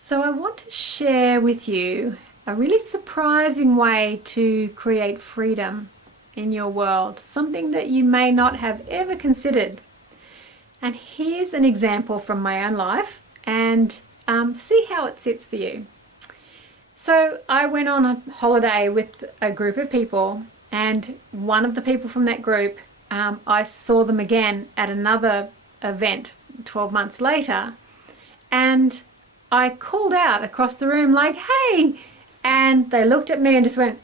So I want to share with you a really surprising way to create freedom in your world, something that you may not have ever considered. And here's an example from my own life, and see how it sits for you. So I went on a holiday with a group of people, and one of the people from that group, I saw them again at another event 12 months later, and I called out across the room like, "Hey!" And they looked at me and just went,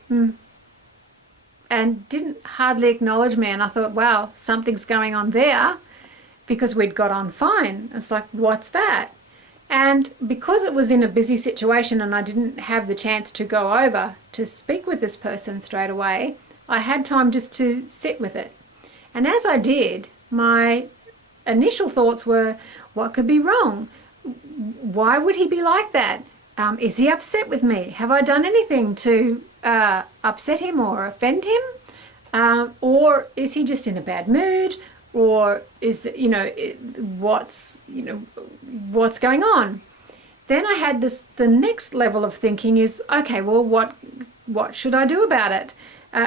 and didn't hardly acknowledge me. And I thought, wow, something's going on there, because we'd got on fine. It's like, what's that? And because it was in a busy situation and I didn't have the chance to go over to speak with this person straight away, I had time just to sit with it. And as I did, my initial thoughts were, what could be wrong? Why would he be like that? Is he upset with me? Have I done anything to upset him or offend him? Or is he just in a bad mood? Or is the, what's going on? Then I had the next level of thinking is, okay, well, what should I do about it?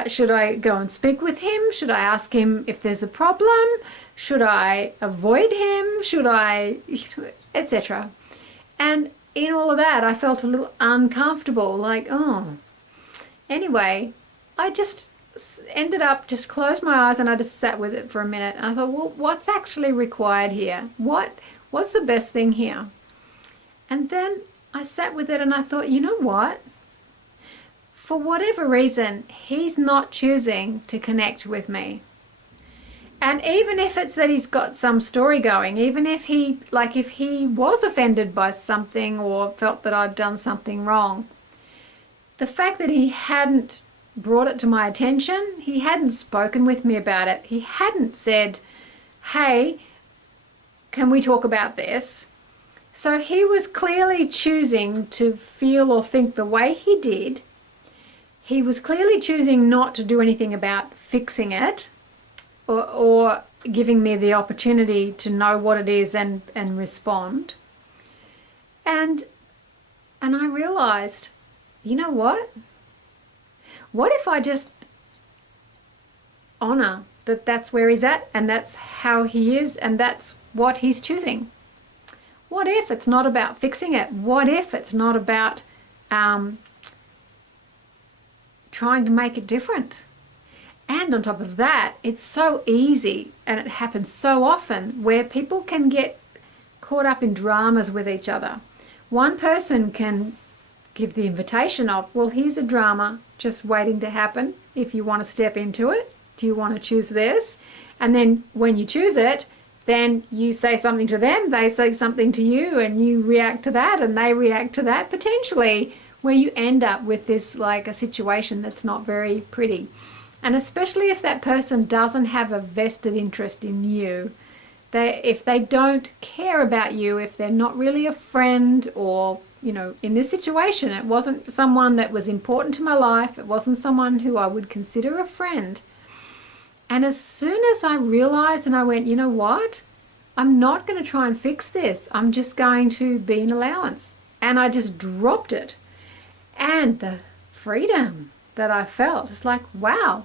Should I go and speak with him? Should I ask him if there's a problem? Should I avoid him? Should I, etc. And in all of that, I felt a little uncomfortable, like, oh. Anyway, I just ended up just closed my eyes and I just sat with it for a minute. And I thought, well, what's actually required here? What's the best thing here? And then I sat with it and I thought, you know what? For whatever reason, he's not choosing to connect with me. And even if it's that he's got some story going, even if he was offended by something or felt that I'd done something wrong, the fact that he hadn't brought it to my attention, he hadn't spoken with me about it, he hadn't said, hey, can we talk about this? So he was clearly choosing to feel or think the way he did. He was clearly choosing not to do anything about fixing it, or giving me the opportunity to know what it is and respond. And I realized, you know what? What if I just honor that that's where he's at and that's how he is and that's what he's choosing? What if it's not about fixing it? What if it's not about trying to make it different? And on top of that, it's so easy, and it happens so often, where people can get caught up in dramas with each other. One person can give the invitation of, well, here's a drama just waiting to happen. If you want to step into it, do you want to choose this? And then when you choose it, then you say something to them, they say something to you, and you react to that, and they react to that, potentially, where you end up with this, like, a situation that's not very pretty. And especially if that person doesn't have a vested interest in you, if they don't care about you, if they're not really a friend, or, in this situation, it wasn't someone that was important to my life, it wasn't someone who I would consider a friend. And as soon as I realized and I went, you know what? I'm not going to try and fix this. I'm just going to be an allowance. And I just dropped it. And the freedom that I felt, it's like, wow,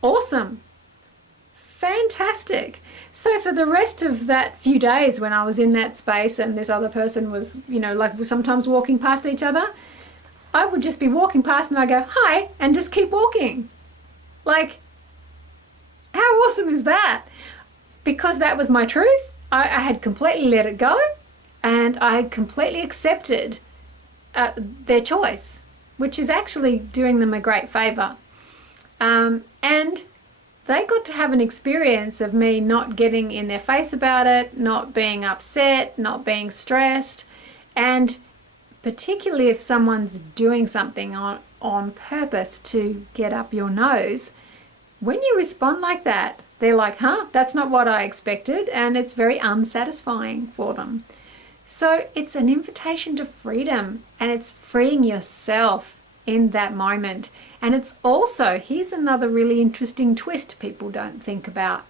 awesome, fantastic. So for the rest of that few days when I was in that space and this other person was, like sometimes walking past each other, I would just be walking past and I go, hi, and just keep walking. Like, how awesome is that? Because that was my truth. I had completely let it go, and I had completely accepted their choice, which is actually doing them a great favor. And they got to have an experience of me not getting in their face about it, not being upset, not being stressed. And particularly if someone's doing something on purpose to get up your nose, when you respond like that, they're like, huh, that's not what I expected, and it's very unsatisfying for them. So it's an invitation to freedom, and it's freeing yourself in that moment. And it's also, here's another really interesting twist people don't think about.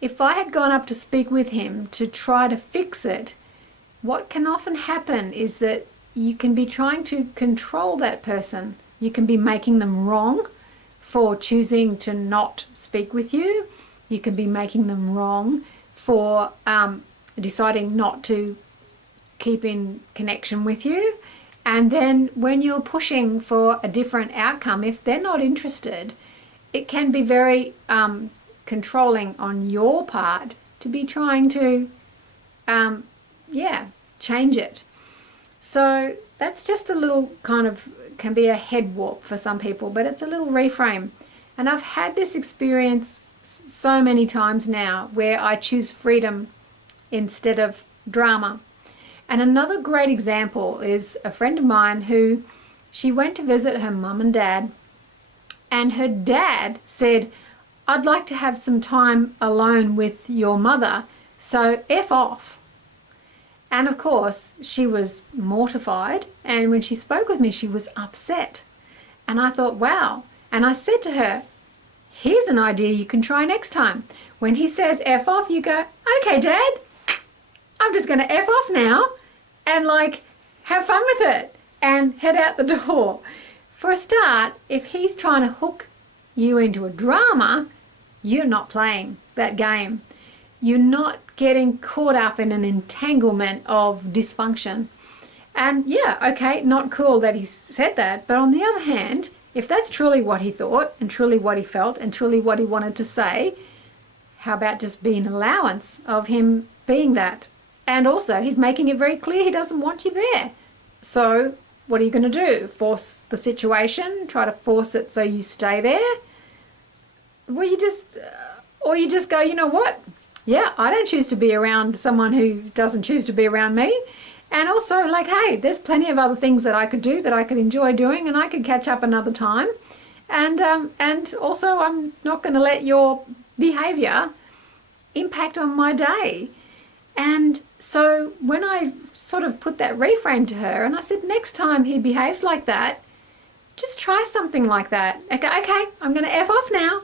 If I had gone up to speak with him to try to fix it, what can often happen is that you can be trying to control that person. You can be making them wrong for choosing to not speak with you. You can be making them wrong for deciding not to keep in connection with you. And then when you're pushing for a different outcome, if they're not interested, it can be very controlling on your part to be trying to, change it. So that's just a little kind of, can be a head warp for some people, but it's a little reframe. And I've had this experience so many times now where I choose freedom instead of drama. And another great example is a friend of mine who, she went to visit her mum and dad, and her dad said, I'd like to have some time alone with your mother, so F off. And of course, she was mortified, and when she spoke with me, she was upset. And I thought, wow. And I said to her, here's an idea you can try next time. When he says F off, you go, okay, Dad, I'm just going to F off now and have fun with it and head out the door. For a start, if he's trying to hook you into a drama, you're not playing that game. You're not getting caught up in an entanglement of dysfunction. And yeah, okay, not cool that he said that, but on the other hand, if that's truly what he thought and truly what he felt and truly what he wanted to say, how about just being an allowance of him being that? And also, he's making it very clear he doesn't want you there. So what are you going to do? Force the situation? Try to force it so you stay there? Well, you just go, you know what? Yeah, I don't choose to be around someone who doesn't choose to be around me. And also, hey, there's plenty of other things that I could do, that I could enjoy doing, and I could catch up another time. And also, I'm not going to let your behaviour impact on my day. And so when I sort of put that reframe to her, and I said, next time he behaves like that, just try something like that. Okay, I'm going to F off now.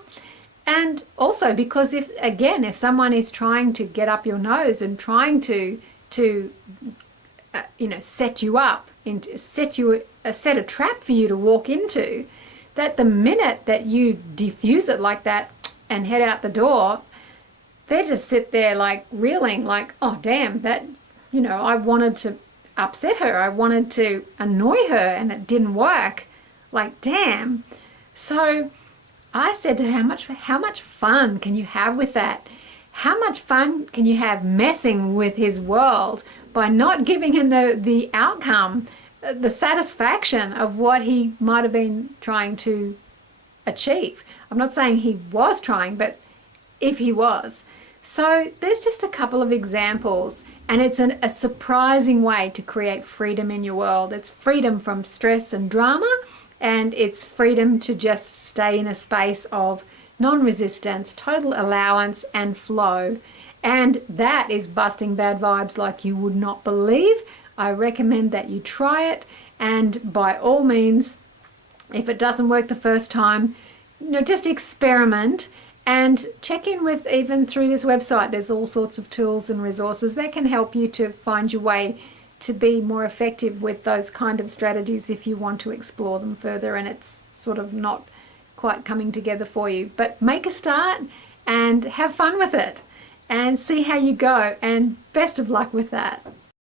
And also, because if someone is trying to get up your nose and trying to set you up, set a trap for you to walk into, that the minute that you diffuse it like that and head out the door, they just sit there reeling, oh damn, that, I wanted to upset her, I wanted to annoy her, and it didn't work. Damn. So I said to her, how much fun can you have with that? How much fun can you have messing with his world by not giving him the outcome, the satisfaction of what he might have been trying to achieve? I'm not saying he was trying, but if he was. So there's just a couple of examples, and it's a surprising way to create freedom in your world. It's freedom from stress and drama, and it's freedom to just stay in a space of non-resistance, total allowance and flow. And that is busting bad vibes like you would not believe. I recommend that you try it, and by all means, if it doesn't work the first time, just experiment and check in with, even through this website, there's all sorts of tools and resources that can help you to find your way to be more effective with those kind of strategies if you want to explore them further and it's sort of not quite coming together for you. But make a start and have fun with it and see how you go, and best of luck with that.